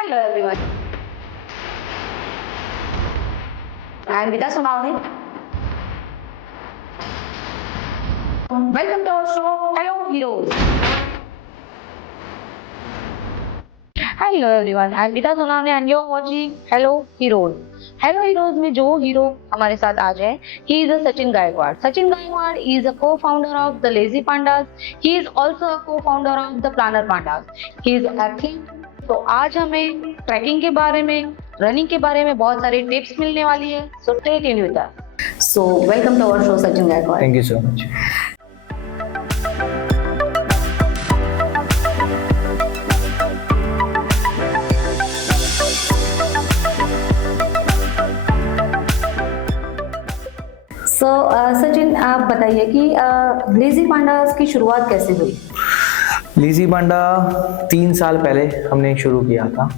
Hello everyone. I am Vida Sonali. Welcome to our show Hello Heroes. Hello everyone. I am Vida Sonali and you are watching Hello Heroes. Hello Heroes में जो hero हमारे साथ आज है, he is a Sachin Gaikwad. Sachin Gaikwad is a co-founder of the Lazy Pandas. He is also a co-founder of the Planner Pandas. He is an athlete. तो आज हमें trekking के बारे में, रनिंग के बारे में बहुत सारी टिप्स मिलने वाली है. So stay tuned with us. So welcome to our show Sachin Gaikwad. Thank you so much. So Sachin आप बताइए कि लेजी पांडास की शुरुआत कैसे हुई? लीजी पांडा 3 साल पहले हमने शुरू किया था.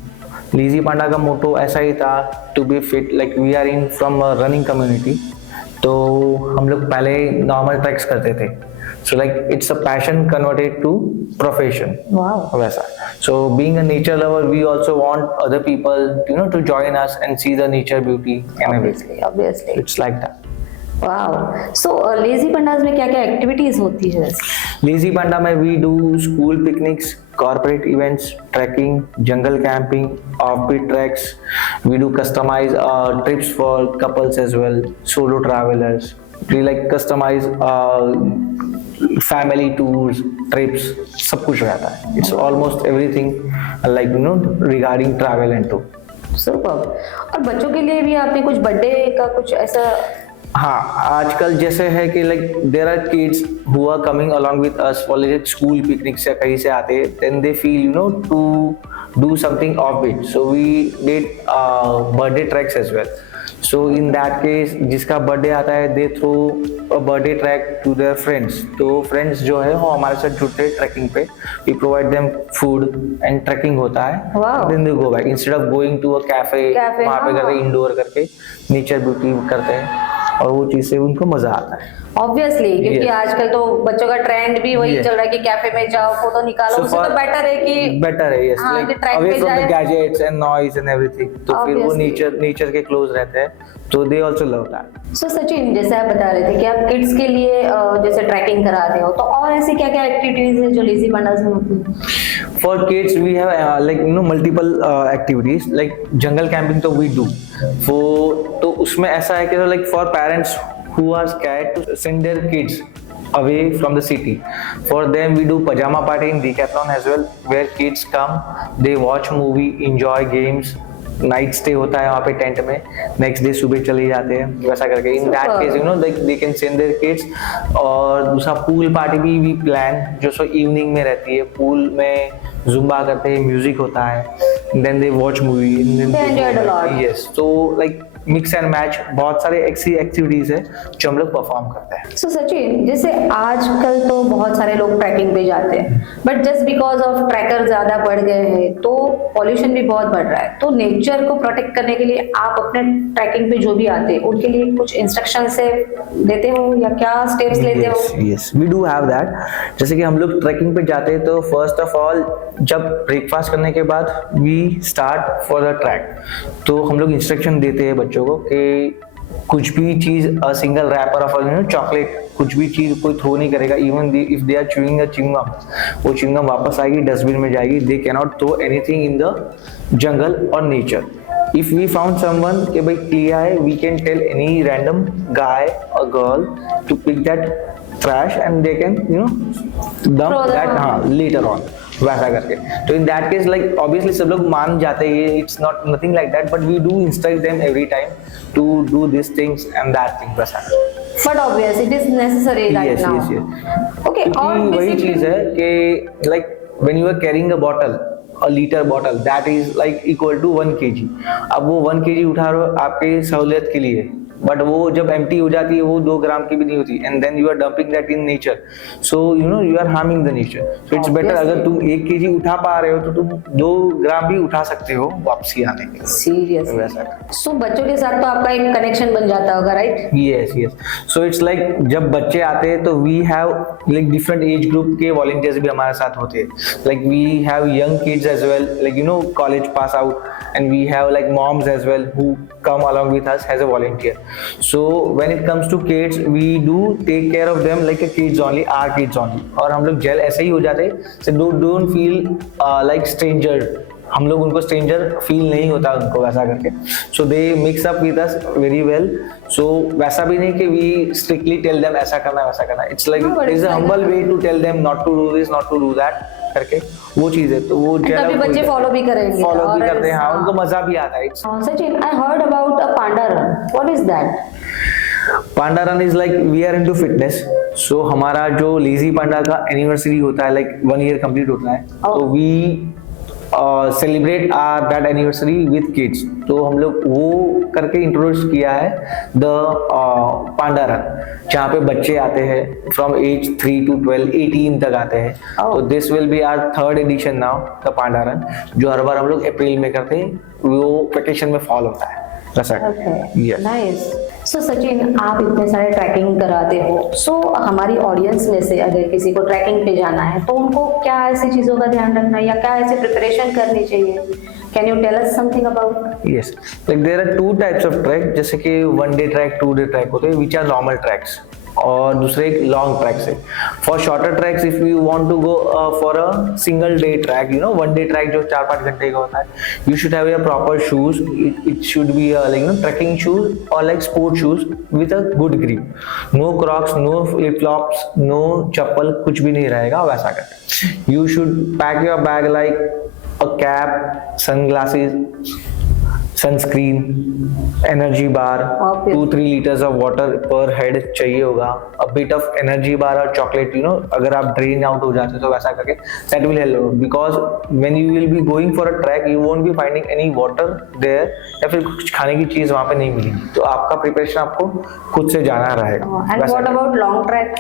लीजी पांडा का मोटो ऐसा ही था, to be fit, like we are in from running community. तो हम लोग पहले नॉर्मल ट्रैक्स करते थे. So like it's a passion converted to profession. Wow. वैसा. So being a nature lover we also want other people to join us and see the nature beauty and everything. Obviously. It's like that. Wow. So lazy pandas में क्या क्या activities होती है? Lazy panda में we do school picnics, corporate events, trekking, jungle camping, offbeat treks. We do customize trips for couples as well, solo travelers. We like customize family tours, trips, सब कुछ रहता है. It's almost everything like regarding travel and tour. Super. और बच्चों के लिए भी आपने कुछ बर्थडे का कुछ ऐसा? हाँ, आजकल जैसे है कि like there are kids who are coming along with us for like school picnics या कहीं से आते हैं, then they feel to do something of it. So we did birthday treks as well. So in that case जिसका birthday आता है they throw a birthday trek to their friends. तो friends जो है वो हमारे साथ जुड़ते हैं ट्रैकिंग पे. We provide them food and trekking होता है. Then they go back instead of going to a cafe. वहाँ पे करके इंडोर करके नेचर ब्यूटी करते हैं और वो चीज से उनको मजा आता है. ऑब्वियसली, क्योंकि आजकल तो बच्चों का ट्रेंड भी वही चल रहा है कि कैफे में जाओ, फोटो निकालो. उससे तो बेटर है कि yes, like away from the gadgets and noise and everything. तो फिर वो नेचर के क्लोज रहते हैं. तो दे आल्सो लव दैट. सो सचिन, जैसे आप बता रहे थे कि आप किड्स के लिए जैसे ट्रैकिंग कराते हो, तो और ऐसी क्या क्या एक्टिविटीज है जो लेजी पांडास में होती है? For kids we have like multiple activities. Like jungle camping तो वी डू. तो उसमें ऐसा है कि like for parents who are scared to send their kids away from the city, for them we do pajama party in Decathlon as well, where kids come, they watch movie, enjoy games, night stay होता है वहाँ पे tent में. Next day सुबह चले जाते हैं वैसा करके. इन that case like they can send their kids. और दूसरा पूल पार्टी भी वी प्लान, जो सो इवनिंग में रहती है. पूल में जुम्बा करते हैं, म्यूजिक होता है, then they watch movie. Yes. तो लाइक मिक्स एंड मैच बहुत सारे ऐसी एक्टिविटीज है जो हम लोग परफॉर्म करते हैं. सो सचिन, जैसे आजकल तो बहुत सारे लोग ट्रैकिंग पे जाते हैं, but just because of tracker ज्यादा बढ़ गए हैं तो पॉल्यूशन भी बहुत बढ़ रहा है. तो नेचर को प्रोटेक्ट करने के लिए आप अपने ट्रैकिंग पे जो भी आते हैं उनके लिए कुछ इंस्ट्रक्शन से देते हो या क्या स्टेप्स लेते हो? Yes, we do have that. जैसे कि हम लोग ट्रैकिंग पे जाते हैं तो फर्स्ट ऑफ ऑल जब ब्रेकफास्ट करने के बाद we start for the trek. तो हम लोग इंस्ट्रक्शन देते हैं बच्चों को कि कुछ भी चीज a single wrapper of chocolate, कुछ भी चीज कोई थ्रो नहीं करेगा. Even if they are chewing a chewing gum, वो च्युइंगम वापस आएगी, डस्टबिन में जाएगी. They can not throw anything in the jungle और nature. If we found someone कि भाई क्लियर है, we can tell any random guy or girl to pick that trash and they can dump that later on, वैसा करके. तो in that case like obviously सब लोग मान जाते हैं, it's not nothing like that, but we do instruct them every time to do these things and that thing वैसा. But obviously it is necessary right now. Yes. Okay. और वही चीज है कि like when you are carrying a bottle, a liter bottle that is like equal to 1 kg. अब वो 1 kg उठा रहे हो आपके सहूलियत के लिए, बट वो जब एम्प्टी हो जाती है वो 2 ग्राम की भी नहीं होती. And then you are dumping that in nature. So you are harming the nature. So it's better अगर तुम 1 kg उठा पा रहे हो तो तुम 2 ग्राम भी उठा सकते हो वापसी आने के लिए. सीरियसली वैसा. सो बच्चों के साथ तो आपका एक कनेक्शन बन जाता होगा, right? Yes. So it's like जब बच्चे आते हैं तो we have like different age group के वॉलंटियर्स भी हमारे साथ होते हैं. Like we have young kids as well, like you know college pass out, and we have like moms as well who come along with us as a volunteer. So when it comes to kids, we do take care of them like a kids only, our kids only. और हम लोग jail ऐसे ही हो जाते हैं, so don't feel like stranger. हम लोग उनको स्ट्रेंजर फील नहीं होता उनको वैसा करके. So they mix up with us very well. So वैसा भी नहीं कि वी स्ट्रिक्टली टेल देम ऐसा करना वैसा करना. It's like is a humble way to tell them not to do this, not to do that करके वो चीज है. तो वो तभी बच्चे फॉलो भी करेंगे, फॉलो भी करते हैं. हाँ, उनको मजा भी आता है. Sachin, I heard about a panda run. What is that? Panda run is like we are into fitness. So हमारा जो लेजी पांडा का एनिवर्सरी होता है, लाइक 1 year कंप्लीट होता है, तो we celebrate that anniversary with kids. तो हम लोग वो करके इंट्रोड्यूस किया है द पांडा रन, जहाँ पे बच्चे आते हैं फ्रॉम एज 3 to 12, 18 तक आते हैं. तो this will be our 3rd edition now, the panda run, जो हर बार हम लोग अप्रैल में करते हैं. वो वेकेशन में फॉल होता है. नाइस. सो सचिन, आप इतने सारे ट्रैकिंग कराते हो, सो हमारी ऑडियंस में से अगर किसी को ट्रैकिंग पे जाना है तो उनको क्या ऐसी चीजों का ध्यान रखना है या क्या ऐसी प्रिपरेशन करनी चाहिए? Can you tell us something about? Yes, like there are 2 types of trek, जैसे कि 1 day trek, 2 day trek होते हैं, which are normal treks, और दूसरे एक लॉन्ग ट्रैक्स है. For shorter treks, if you want to go for a single day trek, you know 1 day trek जो 4-5 घंटे का होता है, you should have your proper shoes. It should be like no trekking shoes और like sport shoes with a good grip. No crocs, no flip flops, no chappal, कुछ भी नहीं रहेगा वैसा करके. You should pack your bag like a cap, sunglasses, sunscreen, energy bar, 2-3 liters of water per head चाहिए होगा. a bit of energy bar और chocolate, you know, अगर आप drain out हो जाते हो तो वैसा करके that will help, because when you will be going for a trek you won't be finding any water there, या फिर कुछ खाने की चीज वहाँ पे नहीं मिलेगी. तो आपका प्रिपरेशन आपको खुद से जाना रहेगा. And what about long trek?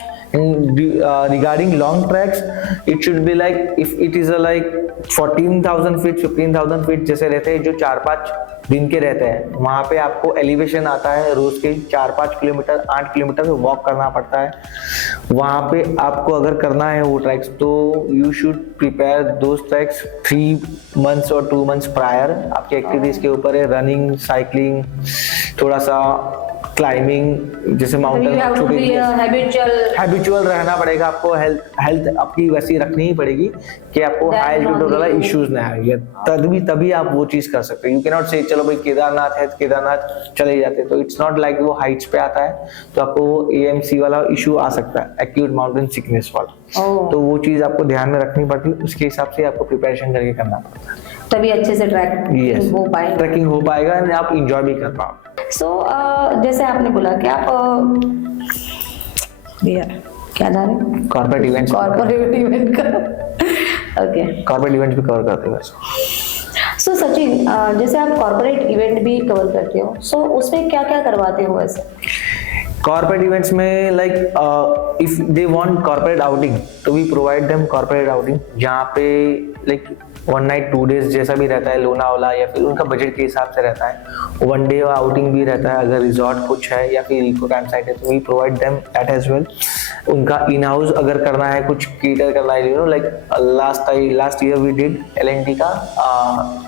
Regarding long treks, it should be like if it is a like 14,000 feet, 15,000 feet जैसे रहते हैं, जो 4-5 दिन के रहते हैं, वहाँ पे आपको एलिवेशन आता है रोज के 4-5 किलोमीटर, 8 किलोमीटर वॉक करना पड़ता है. वहाँ पे आपको अगर करना है वो ट्रैक्स, तो you should prepare those tracks 3 months और 2 months प्रायर. आपकी एक्टिविटीज के ऊपर है रनिंग, साइकिलिंग, थोड़ा सा क्लाइंबिंग, जैसे माउंटेन हैबिचुअल रहना पड़ेगा आपको. हेल्थ आपकी वैसी रखनी ही पड़ेगी कि आपको हाई एल्टीट्यूड वाला इश्यूज ना आए. तभी आप वो चीज कर सकते हो. यू कैन नॉट से चलो भाई केदारनाथ है, केदारनाथ चले जाते. तो इट्स नॉट लाइक वो हाइट्स पे आता है तो आपको वो AMC वाला इशू आ सकता है, एक्यूट माउंटेन सिकनेस वाला. तो वो चीज आपको ध्यान में रखनी पड़ती है. उसके हिसाब से आपको प्रिपरेशन करके करना पड़ता है, तभी अच्छे से ट्रैकिंग हो पाएगा और आप इंजॉय भी कर पाओ. सो जैसे आपने बोला कि आप क्या जा रहे हैं, कॉर्पोरेट इवेंट का ओके, कॉर्पोरेट इवेंट भी कवर करते हैं. सो सचिन, जैसे आप कॉर्पोरेट इवेंट भी कवर करते हो, सो उसमें क्या क्या करवाते हो ऐसे? कॉर्पोरेट इवेंट्स में like if they want corporate outing, तो we provide them corporate outing, जहाँ पे लाइक 1 night 2 days जैसा भी रहता है, लोनावाला, या फिर उनका बजट के हिसाब से रहता है. 1 day आउटिंग भी रहता है. अगर रिजॉर्ट कुछ है या फिर इको कैंप साइट है तो we provide them that as well. उनका इन हाउस अगर करना है, कुछ केटर करना है, you know like last year we did L&T का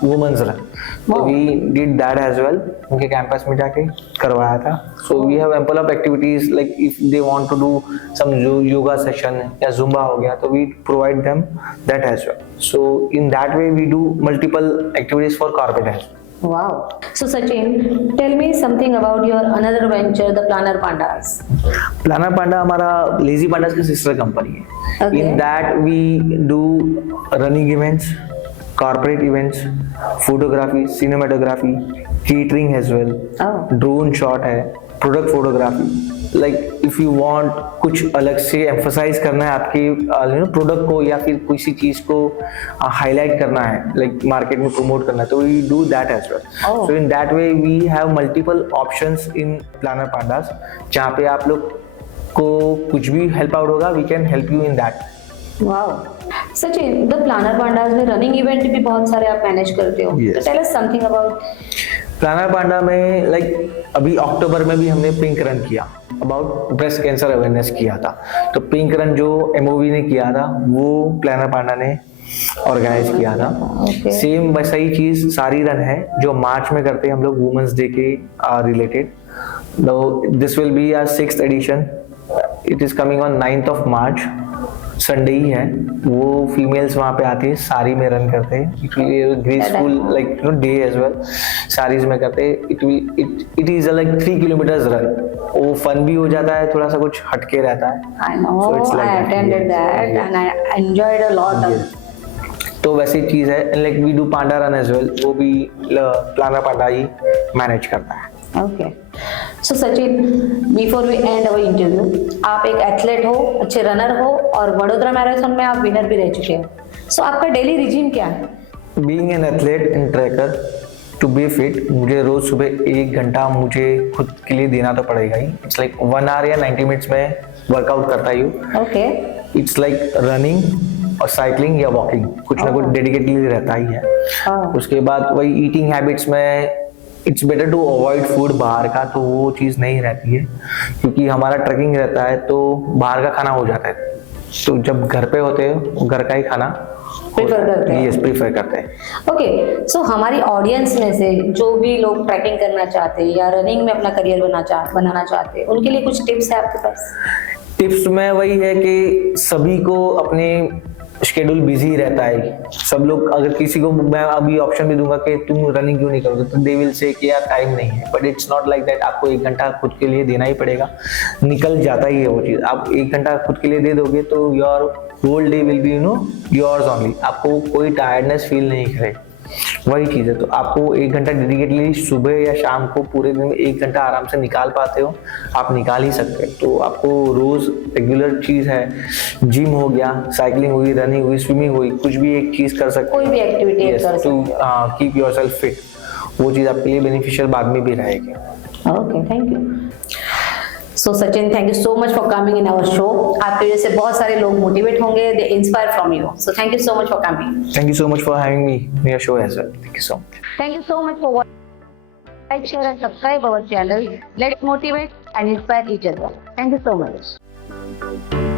वुमेन्स रन, तो we did that as well. उनके कैंपस में जाके करवाया था. So we have ample of activities, like if they want to do some yoga session या zumba हो गया, तो we provide them that as well. So in that way we do multiple activities for corporate as well. Wow. So Sachin, tell me something about your another venture, the Planner Pandas. Planner Panda हमारा Lazy Pandas का sister company है. Okay. In that we do running events, corporate events, photography, cinematography, catering as well. Oh. Drone shot है, product photography. Like if you want कुछ अलग से emphasize करना है आपके प्रोडक्ट को या फिर किसी चीज को हाईलाइट करना है, like मार्केट में प्रमोट करना है, तो we do that as well. Oh. So in that way we have multiple options in Planner Pandas, जहाँ पे आप लोग को कुछ भी हेल्प आउट होगा, we can help you in that. Wow. Sachin, the planner pandas में रनिंग इवेंट भी बहुत सारे आप मैनेज करते हो. Yes. तो tell us something about. Planner panda में लाइक अभी अक्टूबर में भी हमने पिंक रन किया, अबाउट ब्रेस्ट कैंसर अवेयरनेस किया था। तो पिंक रन जो एमओवी ने किया था वो प्लानर पांडा ने ऑर्गेनाइज किया था। Okay. सेम वैसा ही चीज सारी रन है जो मार्च में करते हैं हम लोग वुमेन्स डे के related. This will be our 6th edition. It is coming on 9th of March, Sunday ही है। वो फीमेल्स वहाँ पे आती है, साड़ी में रन करते हैं। It will graceful like you know day as well, saris में करते हैं। It is like 3 kilometres run. वो फन भी हो जाता है, थोड़ा सा कुछ हटके रहता है। I know, So it's like I that. attended Yes. that Yes. and I enjoyed a lot of. तो वैसी चीज है। Like we do panda run as well, वो भी प्लानर पांडा ही मैनेज करता है। Okay. So Sachin, before we end our interview, आप एक एथलीट हो, अच्छे रनर हो और वडोदरा मैराथन में आप विनर भी रह चुके हो। So आपका डेली रिजीम क्या है? Being an athlete in trekker, to be fit मुझे रोज सुबह 1 घंटा मुझे खुद के लिए देना तो पड़ेगा ही। इट्स लाइक 1 आवर या 90 मिनट्स में वर्कआउट करता ही हूँ। Okay. इट्स लाइक रनिंग और साइकिलिंग या वॉकिंग, कुछ ना कुछ डेडिकेटली रहता ही है। Oh. उसके बाद वही ईटिंग हैबिट्स में it's better to avoid food बाहर का, तो वो चीज़ नहीं रहती है क्योंकि हमारा ट्रैकिंग रहता है तो बाहर का खाना हो जाता है। तो जब घर पे होते हो घर का ही खाना Prefer करते हैं। यस प्रीफर करते हैं। ओके, सो हमारी ऑडियंस में से जो भी लोग ट्रैकिंग करना चाहते हैं या रनिंग में अपना करियर बनाना चाहते हैं, उनके लिए कुछ टिप्स है आपके पास? टिप्स में वही है कि सभी को अपने शेड्यूल बिजी रहता है। सब लोग, अगर किसी को मैं अभी ऑप्शन भी दूंगा कि तुम रनिंग क्यों नहीं करोगे, तो दे विल से कि यार टाइम नहीं है। But it's not like that, आपको 1 घंटा खुद के लिए देना ही पड़ेगा, निकल जाता ही है वो चीज़। आप 1 घंटा खुद के लिए दे दोगे तो your whole day will be you know yours only, आपको कोई टायर्डनेस फील नहीं करेगा। वही चीज़ है। तो आपको 1 घंटा डेडिकेटली सुबह या शाम को पूरे दिन में 1 घंटा आराम से निकाल पाते हो, आप निकाल ही सकते हैं। तो आपको रोज रेगुलर चीज़ है, जिम हो गया, साइकिलिंग हुई, रनिंग हुई, स्विमिंग हुई, कुछ भी एक चीज़ कर सकते कोई भी एक्टिविटी कर सकते टू कीप योरसेल्फ फिट। वो चीज़ आपके लिए बेनिफिशियल बाद में भी रहेगी। Okay, thank you. So Sachin, thank you so much for coming in our show. आपके वजह से बहुत सारे लोग मोटिवेट होंगे, they inspire from you. So thank you so much for coming. Thank you so much for having me in your show as well. Thank you so much. Thank you so much for watching. Like, share and subscribe our channel. Let's motivate and inspire each other. Thank you so much.